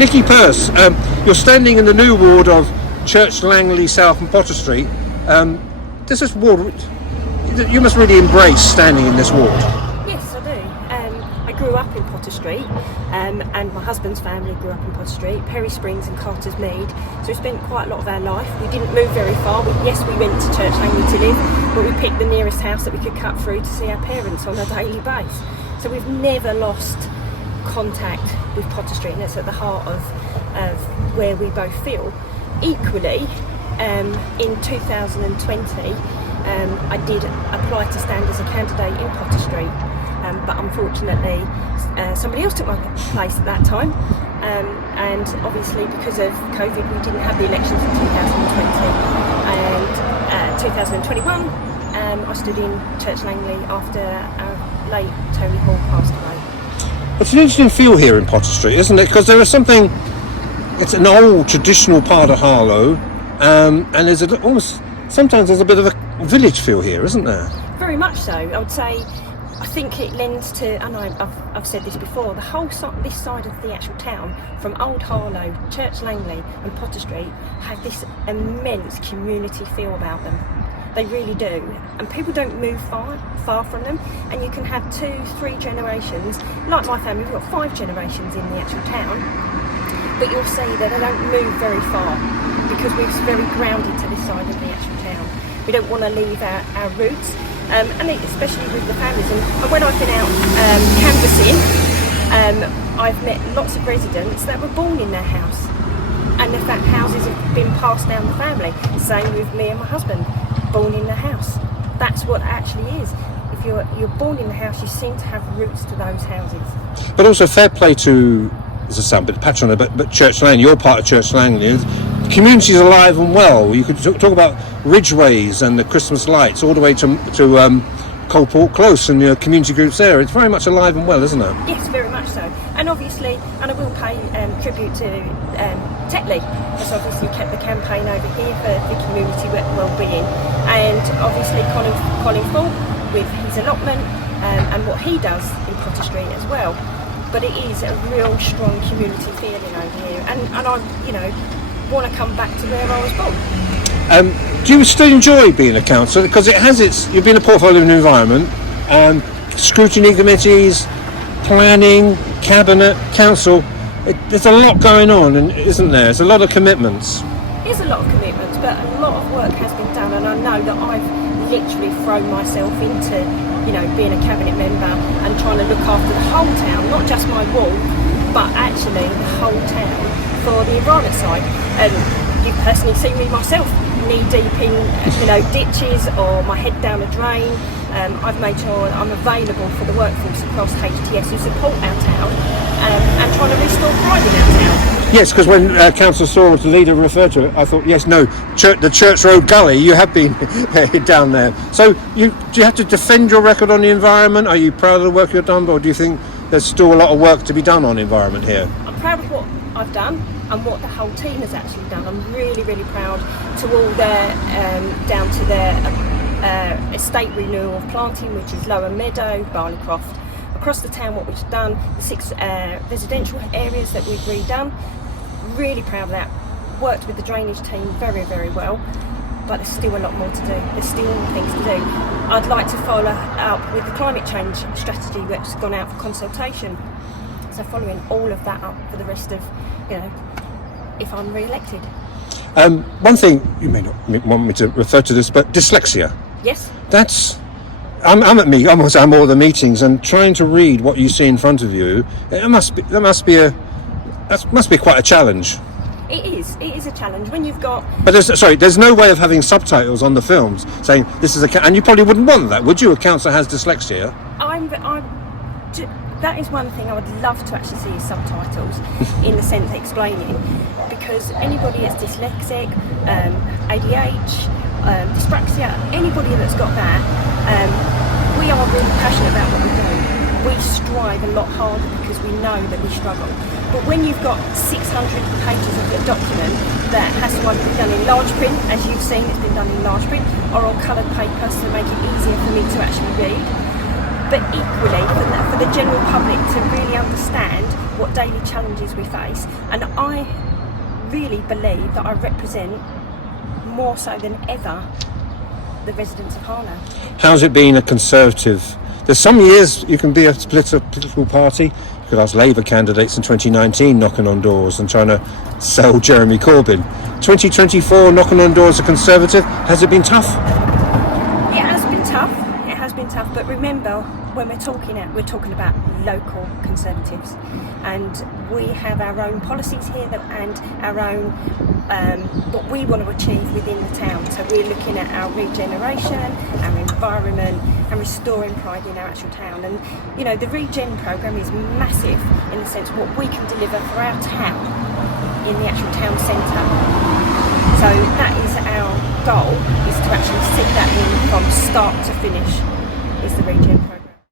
Nicky Purse, you're standing in the new ward of Church Langley South and Potter Street. Does this ward, you must really embrace standing in this ward. Yes, I do. I grew up in Potter Street, and my husband's family grew up in Potter Street, Perry Springs and Carter's Mead. So we spent quite a lot of our life. We didn't move very far. Yes, we went to Church Langley to live, but we picked the nearest house that we could cut through to see our parents on a daily basis. So we've never lost contact with Potter Street, and it's at the heart of where we both feel. Equally, in 2020, I did apply to stand as a candidate in Potter Street, but unfortunately somebody else took my place at that time, and obviously because of COVID we didn't have the elections in 2020, and 2021 I stood in Church Langley after our late Tony Hall passed away. It's an interesting feel here in Potter Street, isn't it? Because there is something, it's an old traditional part of Harlow, and there's sometimes there's a bit of a village feel here, isn't there? Very much so. I would say, I think it lends to, and I've said this before, the whole this side of the actual town, from Old Harlow, Church Langley and Potter Street, have this immense community feel about them. They really do, and people don't move far from them, and you can have 2-3 generations. Like my family, we've got 5 generations in the actual town, but you'll see that they don't move very far because we're very grounded to this side of the actual town. We don't want to leave our roots, and especially with the families. And when I've been out canvassing, I've met lots of residents that were born in their house, and in fact houses have been passed down the family. Same with me and my husband. Born in the house. That's what it actually is. If you're born in the house, you seem to have roots to those houses. But also fair play to, this is a bit patronizing, but Church Langley, you're part of Church Langley. The community's alive and well. You could talk about Ridgeways and the Christmas lights all the way to Coalport Close and your community groups there. It's very much alive and well, isn't it? Yes, very much so. And obviously, and I will pay tribute to Tetley, because obviously kept the campaign over here for the community well-being, and obviously Colin Ford with his allotment and what he does in Potter Street as well. But it is a real strong community feeling over here, and I want to come back to where I was born. Do you still enjoy being a councillor? Because you've been a portfolio of the environment, scrutiny committees, planning, cabinet, council. There's a lot going on, isn't there? There's a lot of commitments. There's a lot of commitments, but a lot of work has been done, and I know that I've literally thrown myself into, being a cabinet member and trying to look after the whole town, not just my ward, but actually the whole town for the environment side. And you've personally seen me myself knee deep in, ditches or my head down a drain. I've made sure I'm available for the workforce across HTS who support our town and trying to restore pride in our town. Yes, because when Councillor Saul, the leader, referred to it, I thought, the Church Road Gully, you have been down there. So do you have to defend your record on the environment? Are you proud of the work you've done, or do you think there's still a lot of work to be done on environment here? I'm proud of what I've done and what the whole team has actually done. I'm really, really proud to all their, down to their estate renewal of planting, which is Lower Meadow, Barleycroft. Across the town, what we've done, the 6 residential areas that we've redone. Really proud of that. Worked with the drainage team very, very well, but there's still a lot more to do. There's still things to do. I'd like to follow up with the climate change strategy that's gone out for consultation. So following all of that up for the rest of, if I'm re-elected. One thing, you may not want me to refer to this, but dyslexia. Yes. I'm at all the meetings, and trying to read what you see in front of you, that must be quite a challenge. It is a challenge when you've got. But there's no way of having subtitles on the films saying this is and you probably wouldn't want that, would you? A councillor has dyslexia. That is one thing I would love to actually see is subtitles in the sense of explaining, because anybody that's dyslexic, ADH, dyspraxia, anybody that's got that, we are really passionate about what we do. We strive a lot harder because we know that we struggle. But when you've got 600 pages of a document that has to either be done in large print, as you've seen it's been done in large print, or on coloured paper to make it easier for me to actually read. But equally, for the general public to really understand what daily challenges we face, and I really believe that I represent more so than ever the residents of Harlow. How's it been a Conservative? There's some years you can be a political party. You could ask Labour candidates in 2019 knocking on doors and trying to sell Jeremy Corbyn. 2024 knocking on doors a Conservative. Has it been tough? It has been tough. It has been tough. But remember, when we're talking about local Conservatives, and we have our own policies here and our own what we want to achieve within the town. So we're looking at our regeneration, our environment, and restoring pride in our actual town. And you know, the Regen programme is massive in the sense of what we can deliver for our town in the actual town centre. So that is our goal, is to actually sit that in from start to finish, is the Regen programme.